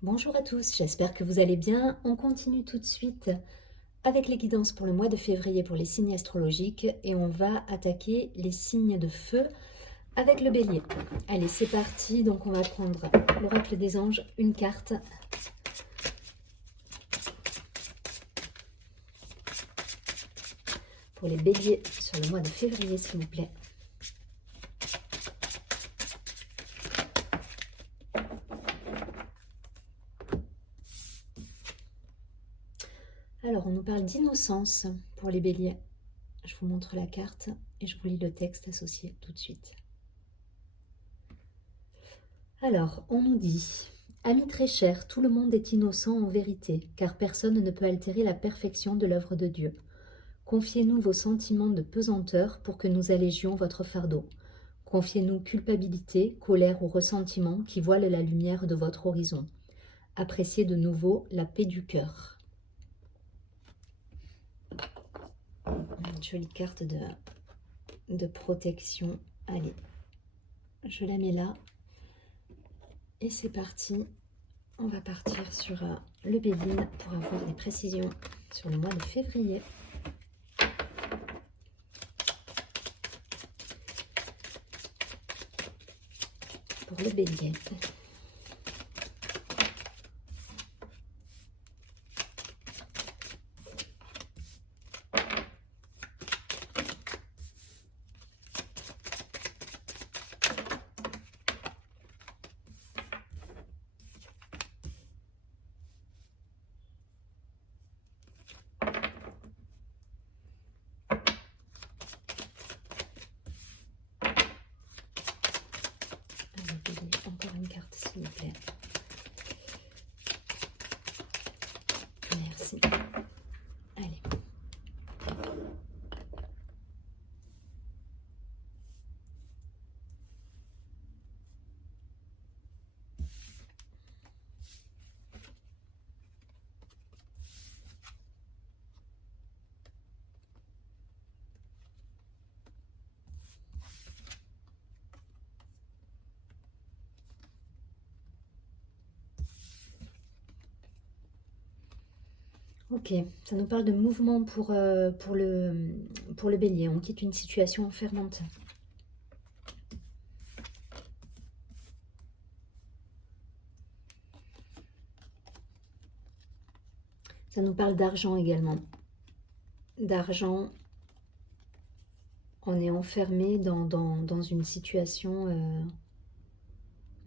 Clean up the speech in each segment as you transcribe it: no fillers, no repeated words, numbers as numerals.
Bonjour à tous, j'espère que vous allez bien. On continue tout de suite avec les guidances pour le mois de février pour les signes astrologiques et on va attaquer les signes de feu avec le bélier. Allez, c'est parti. Donc on va prendre l'oracle des anges, une carte. Pour les béliers sur le mois de février, s'il vous plaît. Alors, on nous parle d'innocence pour les béliers. Je vous montre la carte et je vous lis le texte associé tout de suite. Alors, on nous dit: Amis très chers, tout le monde est innocent en vérité, car personne ne peut altérer la perfection de l'œuvre de Dieu. Confiez-nous vos sentiments de pesanteur pour que nous allégions votre fardeau. Confiez-nous culpabilité, colère ou ressentiment qui voilent la lumière de votre horizon. Appréciez de nouveau la paix du cœur. Une jolie carte de protection. Allez, je la mets là. Et c'est parti. On va partir sur le bélier pour avoir des précisions sur le mois de février. Pour le bélier. Encore une carte, s'il vous plaît. Merci. Allez. Ok, ça nous parle de mouvement pour le bélier. On quitte une situation enfermante. Ça nous parle d'argent également. D'argent, on est enfermé dans une situation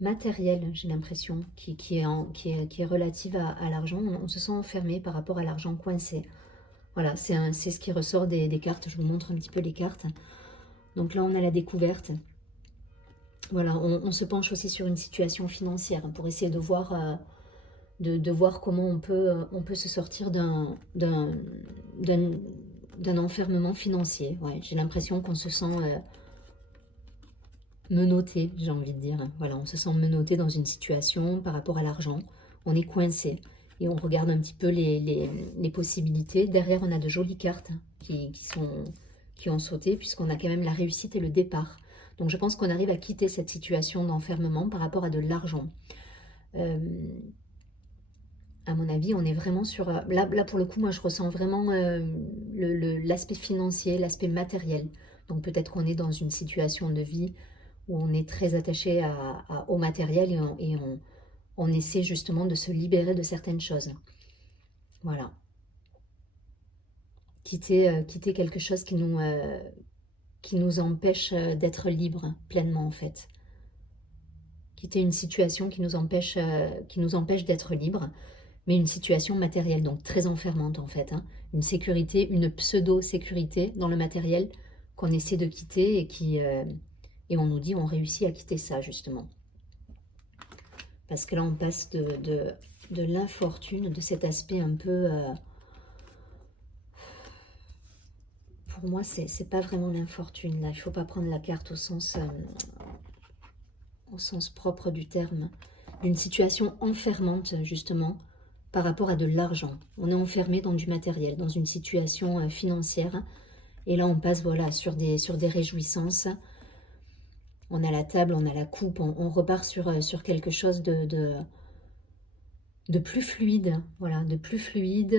matérielle, j'ai l'impression, qui est relative à l'argent. On se sent enfermé par rapport à l'argent coincé. Voilà, c'est ce qui ressort des cartes. Je vous montre un petit peu les cartes. Donc là, on a la découverte. Voilà, on se penche aussi sur une situation financière pour essayer de voir, voir comment on peut se sortir d'un enfermement financier. Ouais, j'ai l'impression qu'on se sent menotté, j'ai envie de dire. Voilà, on se sent menotté dans une situation par rapport à l'argent. On est coincé et on regarde un petit peu les possibilités. Derrière, on a de jolies cartes qui ont sauté puisqu'on a quand même la réussite et le départ. Donc je pense qu'on arrive à quitter cette situation d'enfermement par rapport à de l'argent. À mon avis, on est vraiment sur... Là, pour le coup, moi, je ressens vraiment l'aspect financier, l'aspect matériel. Donc peut-être qu'on est dans une situation de vie où on est très attaché au matériel et on essaie justement de se libérer de certaines choses. Voilà. Quitter quelque chose qui nous empêche d'être libres pleinement, en fait. Quitter une situation qui nous empêche d'être libres, mais une situation matérielle, donc très enfermante en fait. Hein. Une sécurité, une pseudo-sécurité dans le matériel qu'on essaie de quitter et on nous dit on réussit à quitter ça justement. Parce que là on passe de l'infortune, de cet aspect un peu... pour moi c'est pas vraiment l'infortune là, il faut pas prendre la carte au sens propre du terme. D'une situation enfermante justement, par rapport à de l'argent. On est enfermé dans du matériel, dans une situation financière. Et là, on passe voilà, sur des réjouissances. On a la table, on a la coupe, on repart sur quelque chose de plus fluide, voilà, de plus fluide.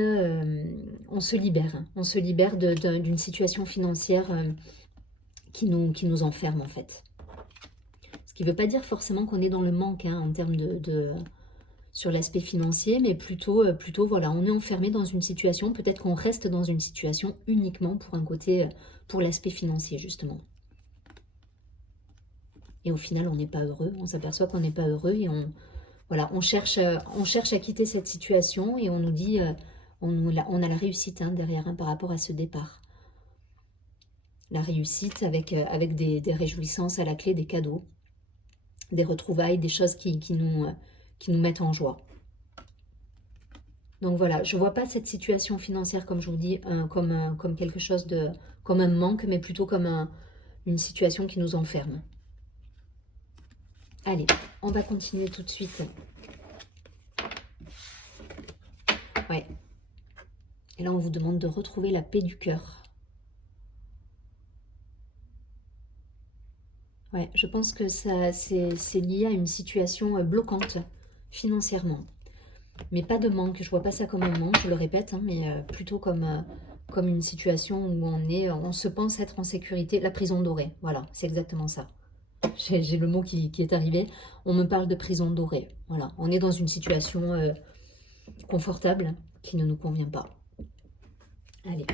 On se libère d'une situation financière qui nous enferme en fait. Ce qui ne veut pas dire forcément qu'on est dans le manque hein, en termes sur l'aspect financier, mais plutôt, voilà, on est enfermé dans une situation, peut-être qu'on reste dans une situation uniquement pour un côté, pour l'aspect financier justement. Et au final, on n'est pas heureux, on s'aperçoit qu'on n'est pas heureux et voilà, on cherche à quitter cette situation et on nous dit, on a la réussite hein, derrière hein, par rapport à ce départ. La réussite avec des réjouissances à la clé, des cadeaux, des retrouvailles, des choses qui nous mettent en joie. Donc voilà, je ne vois pas cette situation financière, comme je vous dis, comme quelque chose comme un manque, mais plutôt comme une situation qui nous enferme. Allez, on va continuer tout de suite. Ouais. Et là, on vous demande de retrouver la paix du cœur. Ouais, je pense que c'est lié à une situation bloquante financièrement. Mais pas de manque, je vois pas ça comme un manque, je le répète, hein, mais plutôt comme une situation où on se pense être en sécurité. La prison dorée, voilà, c'est exactement ça. J'ai le mot qui est arrivé. On me parle de prison dorée. Voilà, on est dans une situation confortable qui ne nous convient pas. Allez,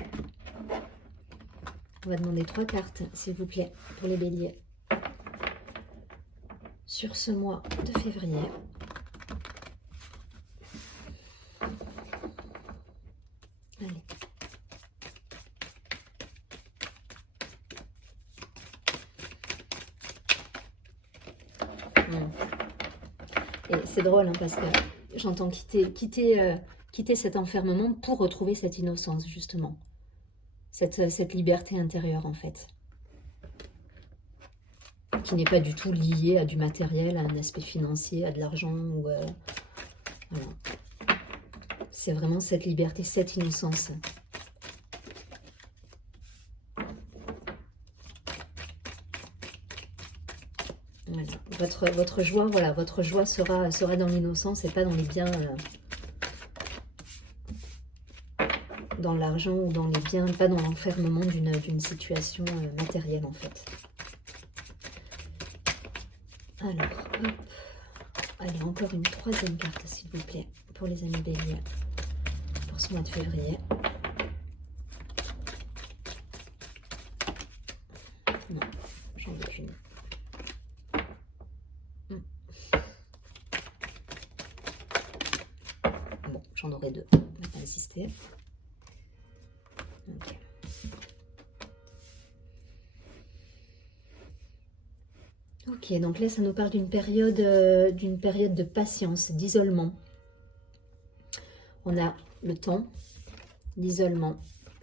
on va demander 3 cartes, s'il vous plaît, pour les béliers. Sur ce mois de février. Allez. Et c'est drôle hein, parce que j'entends quitter cet enfermement pour retrouver cette innocence justement. Cette liberté intérieure en fait. Qui n'est pas du tout liée à du matériel, à un aspect financier, à de l'argent. Voilà. C'est vraiment cette liberté, cette innocence. Voilà. Votre joie, voilà, votre joie sera dans l'innocence et pas dans les biens, dans l'argent ou dans les biens, pas dans l'enfermement d'une situation matérielle en fait. Alors, hop. Allez, encore une 3e carte s'il vous plaît, pour les amis béliers, pour ce mois de février. Non, j'en veux qu'une. Bon, j'en aurai 2, on va pas insister. Ok. Ok, donc là ça nous parle d'une période de patience, d'isolement. On a le temps, l'isolement,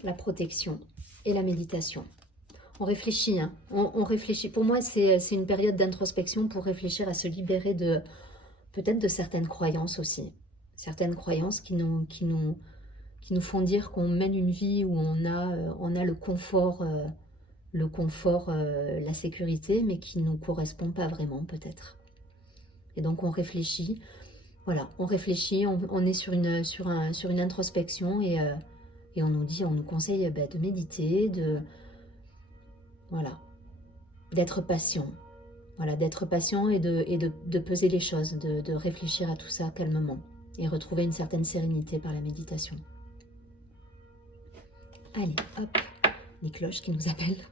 la protection et la méditation. On réfléchit, hein. On réfléchit. Pour moi, c'est une période d'introspection pour réfléchir à se libérer peut-être de certaines croyances aussi. Certaines croyances qui nous font dire qu'on mène une vie où on a le confort, la sécurité, mais qui ne nous correspond pas vraiment peut-être. Et donc on réfléchit, voilà, on réfléchit, on est sur une introspection et on nous conseille de méditer, voilà, d'être patient. Voilà, d'être patient et de peser les choses, de réfléchir à tout ça calmement et retrouver une certaine sérénité par la méditation. Allez, hop, les cloches qui nous appellent.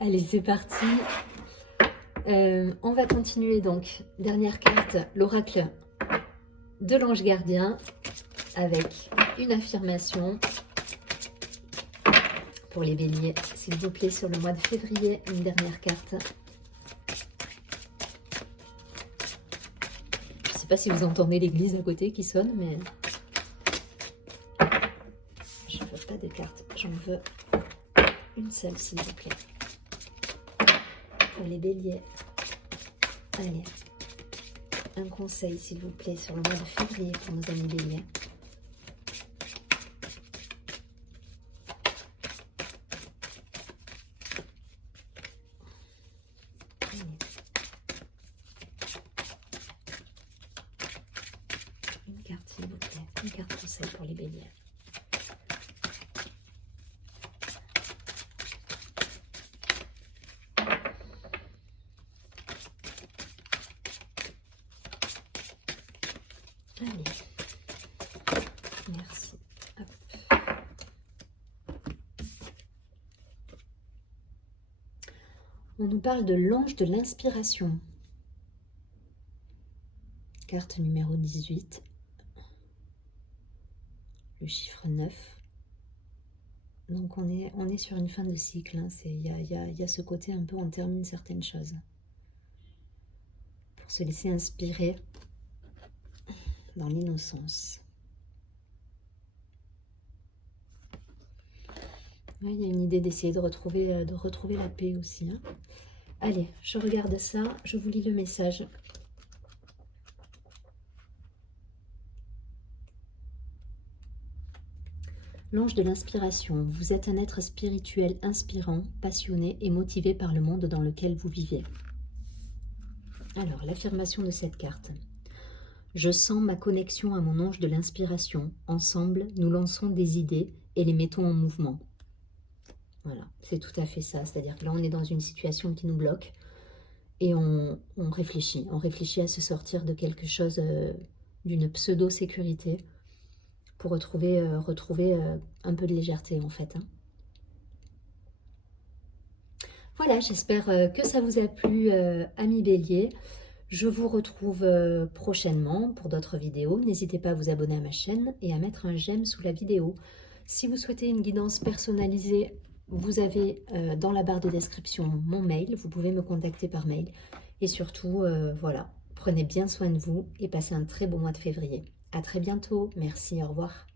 Allez, c'est parti. On va continuer donc. Dernière carte, l'oracle de l'ange gardien avec une affirmation pour les béliers, s'il vous plaît, sur le mois de février. Une dernière carte. Je ne sais pas si vous entendez l'église à côté qui sonne, mais je ne veux pas de cartes, j'en veux une seule, s'il vous plaît. Pour les béliers. Allez, un conseil, s'il vous plaît, sur le mois de février pour nos amis béliers. carte conseil pour les béliers. Allez, merci. Hop. On nous parle de l'ange de l'inspiration. Carte numéro 18. Le chiffre 9. Donc on est sur une fin de cycle. Hein. Il y a ce côté un peu, on termine certaines choses. Pour se laisser inspirer dans l'innocence. Ouais, il y a une idée d'essayer de retrouver la paix aussi. Hein. Allez, je regarde ça, je vous lis le message. L'ange de l'inspiration, vous êtes un être spirituel inspirant, passionné et motivé par le monde dans lequel vous vivez. Alors, l'affirmation de cette carte. Je sens ma connexion à mon ange de l'inspiration. Ensemble, nous lançons des idées et les mettons en mouvement. Voilà, c'est tout à fait ça. C'est-à-dire que là, on est dans une situation qui nous bloque et on réfléchit. On réfléchit à se sortir de quelque chose, d'une pseudo-sécurité pour retrouver un peu de légèreté en fait. Hein. Voilà, j'espère que ça vous a plu, amis béliers. Je vous retrouve prochainement pour d'autres vidéos. N'hésitez pas à vous abonner à ma chaîne et à mettre un j'aime sous la vidéo. Si vous souhaitez une guidance personnalisée, vous avez dans la barre de description mon mail. Vous pouvez me contacter par mail. Et surtout, voilà, prenez bien soin de vous et passez un très bon mois de février. À très bientôt. Merci, au revoir.